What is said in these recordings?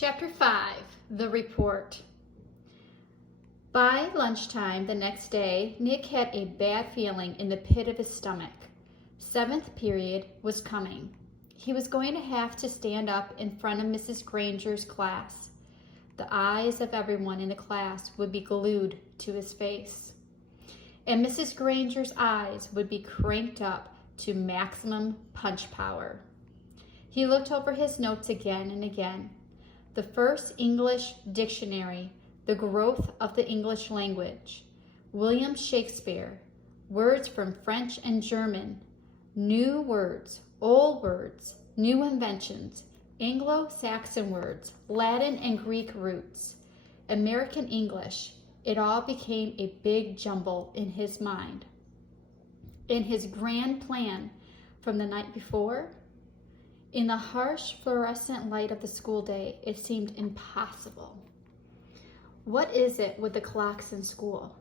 Chapter 5, The Report. By lunchtime the next day, Nick had a bad feeling in the pit of his stomach. Seventh period was coming. He was going to have to stand up in front of Mrs. Granger's class. The eyes of everyone in the class would be glued to his face. And Mrs. Granger's eyes would be cranked up to maximum punch power. He looked over his notes again and again. The first English dictionary, The Growth of the English Language, William Shakespeare, words from French and German, new words, old words, new inventions, Anglo-Saxon words, Latin and Greek roots, American English. It all became a big jumble in his mind. In his grand plan from the night before, in the harsh fluorescent light of the school day, it seemed impossible. What is it with the clocks in school?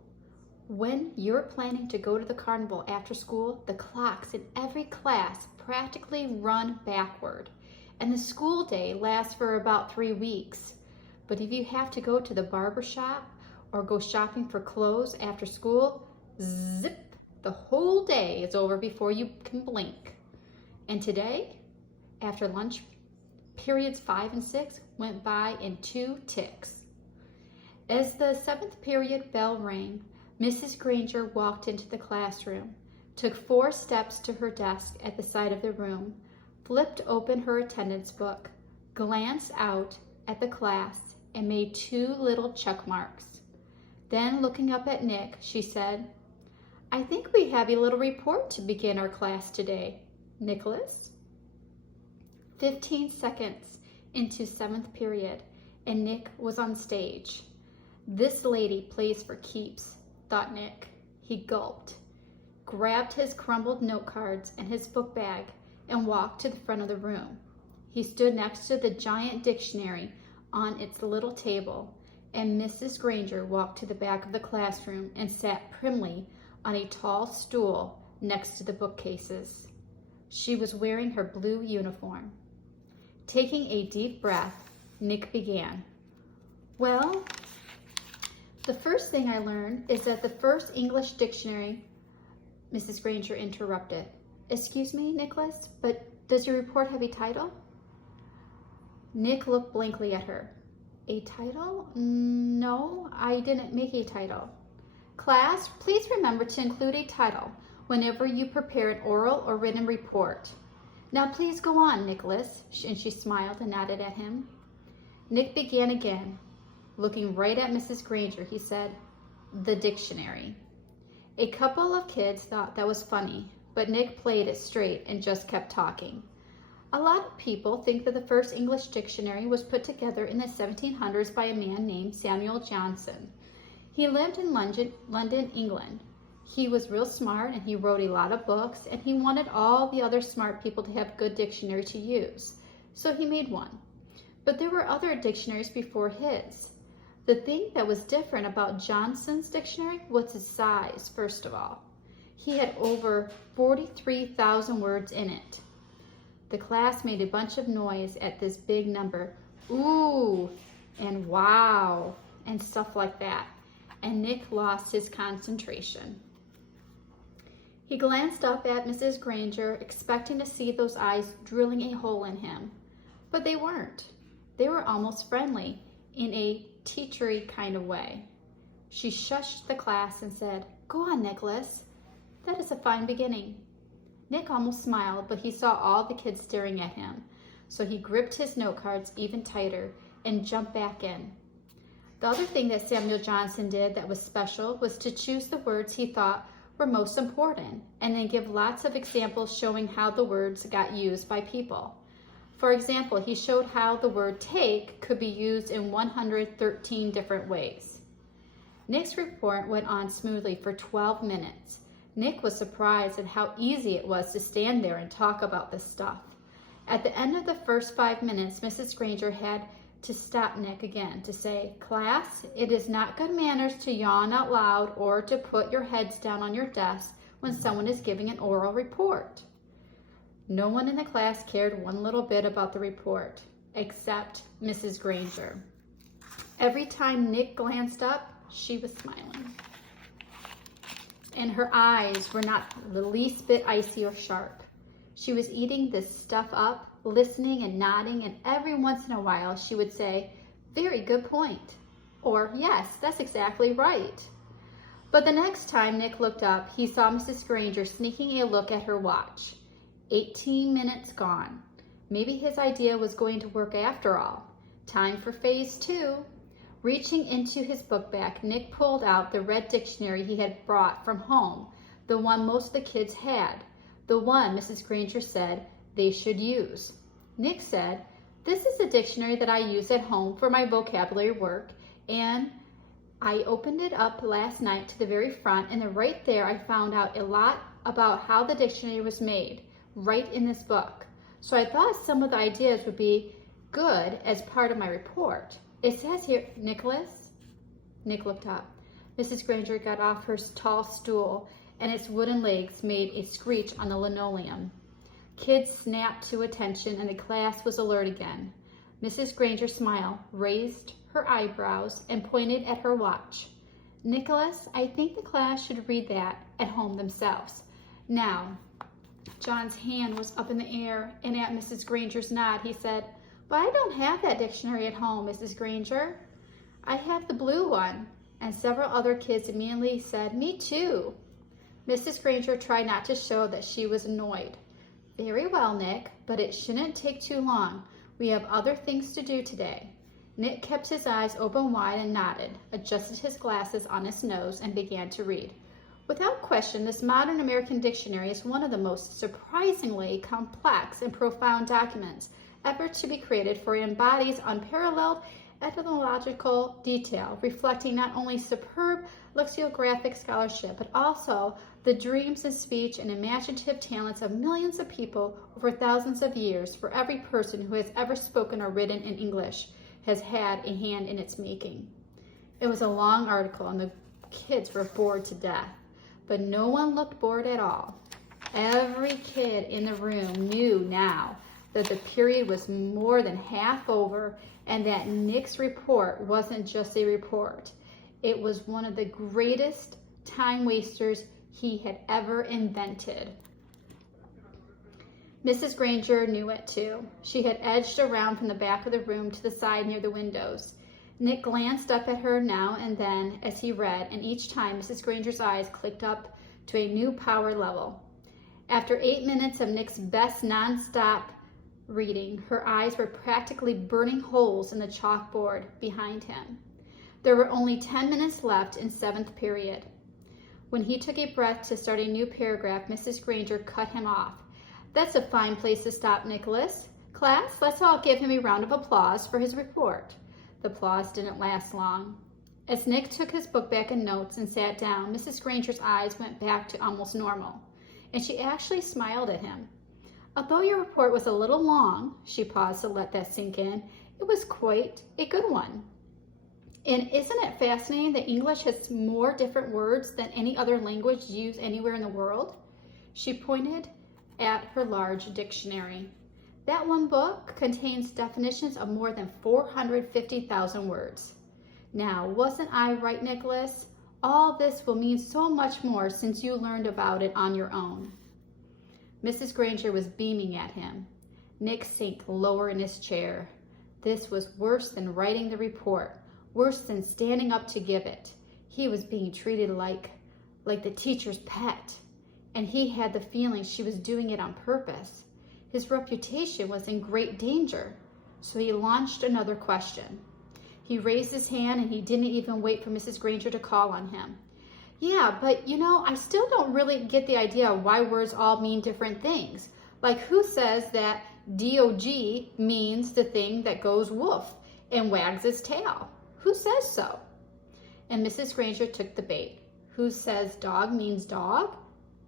When you're planning to go to the carnival after school, the clocks in every class practically run backward, and the school day lasts for about 3 weeks. But if you have to go to the barber shop or go shopping for clothes after school, zip, the whole day is over before you can blink. And today, after lunch, periods 5 and 6 went by in 2 ticks. As the 7th period bell rang, Mrs. Granger walked into the classroom, took 4 steps to her desk at the side of the room, flipped open her attendance book, glanced out at the class, and made 2 little check marks. Then, looking up at Nick, she said, "I think we have a little report to begin our class today. Nicholas?" 15 seconds into 7th period, and Nick was on stage. This lady plays for keeps, thought Nick. He gulped, grabbed his crumbled note cards and his book bag, and walked to the front of the room. He stood next to the giant dictionary on its little table, and Mrs. Granger walked to the back of the classroom and sat primly on a tall stool next to the bookcases. She was wearing her blue uniform. Taking a deep breath, Nick began. "Well, the first thing I learned is that the first English dictionary," Mrs. Granger interrupted. "Excuse me, Nicholas, but does your report have a title?" Nick looked blankly at her. "A title? No, I didn't make a title." "Class, please remember to include a title whenever you prepare an oral or written report. Now please go on, Nicholas," and she smiled and nodded at him. Nick began again. Looking right at Mrs. Granger, he said, "The dictionary." A couple of kids thought that was funny, but Nick played it straight and just kept talking. "A lot of people think that the first English dictionary was put together in the 1700s by a man named Samuel Johnson. He lived in London, England. He was real smart and he wrote a lot of books, and he wanted all the other smart people to have a good dictionary to use, so he made one. But there were other dictionaries before his. The thing that was different about Johnson's dictionary was its size, first of all. He had over 43,000 words in it." The class made a bunch of noise at this big number. Ooh, and wow, and stuff like that, and Nick lost his concentration. He glanced up at Mrs. Granger, expecting to see those eyes drilling a hole in him. But they weren't. They were almost friendly, in a teachery kind of way. She shushed the class and said, "Go on, Nicholas. That is a fine beginning." Nick almost smiled, but he saw all the kids staring at him, so he gripped his note cards even tighter and jumped back in. The other thing that Samuel Johnson did that was special was to choose the words he thought were most important, and then give lots of examples showing how the words got used by people. For example, he showed how the word take could be used in 113 different ways. Nick's report went on smoothly for 12 minutes. Nick was surprised at how easy it was to stand there and talk about this stuff. At the end of the first 5 minutes, Mrs. Granger had to stop Nick again to say, "Class, it is not good manners to yawn out loud or to put your heads down on your desk when someone is giving an oral report." No one in the class cared one little bit about the report. except Mrs. Granger. Every time Nick glanced up, she was smiling. And her eyes were not the least bit icy or sharp. She was eating this stuff up, listening and nodding, and every once in a while she would say, "Very good point," or "Yes, that's exactly right." But the next time Nick looked up, he saw Mrs. Granger sneaking a look at her watch. 18 minutes gone. Maybe his idea was going to work after all. Time for phase 2. Reaching into his book bag, Nick pulled out the red dictionary he had brought from home, the one most of the kids had, the one Mrs. Granger said they should use. Nick said, "This is the dictionary that I use at home for my vocabulary work, and I opened it up last night to the very front, and right there I found out a lot about how the dictionary was made, right in this book. So I thought some of the ideas would be good as part of my report. It says here," Nicholas? Nick looked up. Mrs. Granger got off her tall stool, and its wooden legs made a screech on the linoleum. Kids snapped to attention, and the class was alert again. Mrs. Granger smiled, raised her eyebrows, and pointed at her watch. "Nicholas, I think the class should read that at home themselves." Now, John's hand was up in the air, and at Mrs. Granger's nod, he said, "But I don't have that dictionary at home, Mrs. Granger." "I have the blue one," and several other kids immediately said, "Me too." Mrs. Granger tried not to show that she was annoyed. "Very well, Nick, but it shouldn't take too long. We have other things to do today." Nick kept his eyes open wide and nodded, adjusted his glasses on his nose, and began to read. Without question, this modern American dictionary is one of the most surprisingly complex and profound documents ever to be created, for it embodies unparalleled etymological detail, reflecting not only superb lexicographic scholarship, but also the dreams and speech and imaginative talents of millions of people over thousands of years. For every person who has ever spoken or written in English has had a hand in its making. It was a long article, and the kids were bored to death, but no one looked bored at all. Every kid in the room knew now that the period was more than half over, and that Nick's report wasn't just a report. It was one of the greatest time wasters he had ever invented. Mrs. Granger knew it too. She had edged around from the back of the room to the side near the windows. Nick glanced up at her now and then as he read, and each time Mrs. Granger's eyes clicked up to a new power level. After 8 minutes of Nick's best non-stop reading, her eyes were practically burning holes in the chalkboard behind him. There were only 10 minutes left in 7th period. When he took a breath to start a new paragraph, Mrs. Granger cut him off. "That's a fine place to stop, Nicholas. Class, let's all give him a round of applause for his report." The applause didn't last long. As Nick took his book back and notes and sat down, Mrs. Granger's eyes went back to almost normal, and she actually smiled at him. "Although your report was a little long," she paused to let that sink in, "it was quite a good one. And isn't it fascinating that English has more different words than any other language used anywhere in the world?" She pointed at her large dictionary. "That one book contains definitions of more than 450,000 words. Now, wasn't I right, Nicholas? All this will mean so much more since you learned about it on your own." Mrs. Granger was beaming at him. Nick sank lower in his chair. This was worse than writing the report, worse than standing up to give it. He was being treated like the teacher's pet, and he had the feeling she was doing it on purpose. His reputation was in great danger, so he launched another question. He raised his hand, and he didn't even wait for Mrs. Granger to call on him. "Yeah, but I still don't really get the idea of why words all mean different things. Like, who says that dog means the thing that goes woof and wags its tail? Who says so?" And Mrs. Granger took the bait. "Who says dog means dog?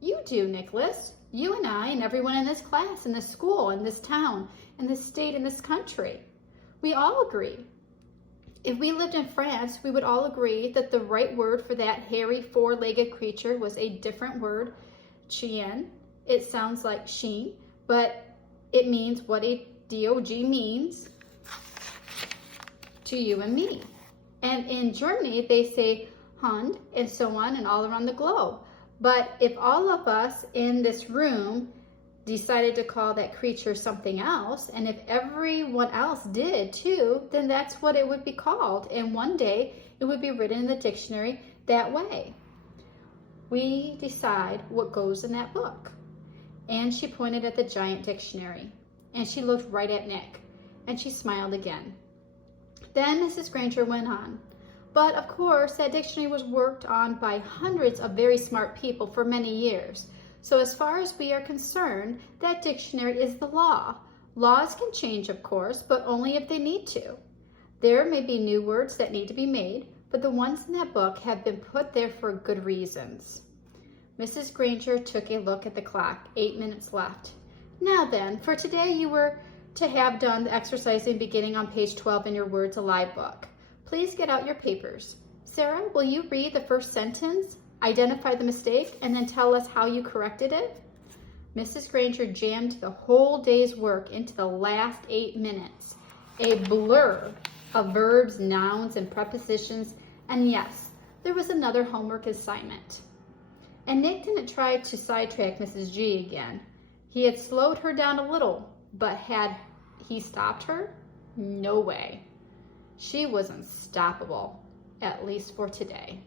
You do, Nicholas. You and I and everyone in this class, in this school, in this town, in this state, in this country. We all agree. If we lived in France, we would all agree that the right word for that hairy, four-legged creature was a different word, chien. It sounds like sheen, but it means what a dog means. to you and me. And in Germany, they say Hund and so on and all around the globe. But if all of us in this room decided to call that creature something else, and if everyone else did too, then that's what it would be called. And one day it would be written in the dictionary that way. We decide what goes in that book. And she pointed at the giant dictionary, and she looked right at Nick, and she smiled again. Then Mrs. Granger went on. But of course, that dictionary was worked on by hundreds of very smart people for many years. So as far as we are concerned, that dictionary is the law. Laws can change, of course, but only if they need to. There may be new words that need to be made, but the ones in that book have been put there for good reasons. Mrs. Granger took a look at the clock. 8 minutes left. Now then, for today you were to have done the exercising beginning on page 12 in your Words Alive book. Please get out your papers. Sarah, will you read the first sentence, identify the mistake, and then tell us how you corrected it? Mrs. Granger jammed the whole day's work into the last 8 minutes. A blur of verbs, nouns, and prepositions, and yes, there was another homework assignment. And Nick didn't try to sidetrack Mrs. G again. He had slowed her down a little, but had he stopped her? No way. She was unstoppable, at least for today.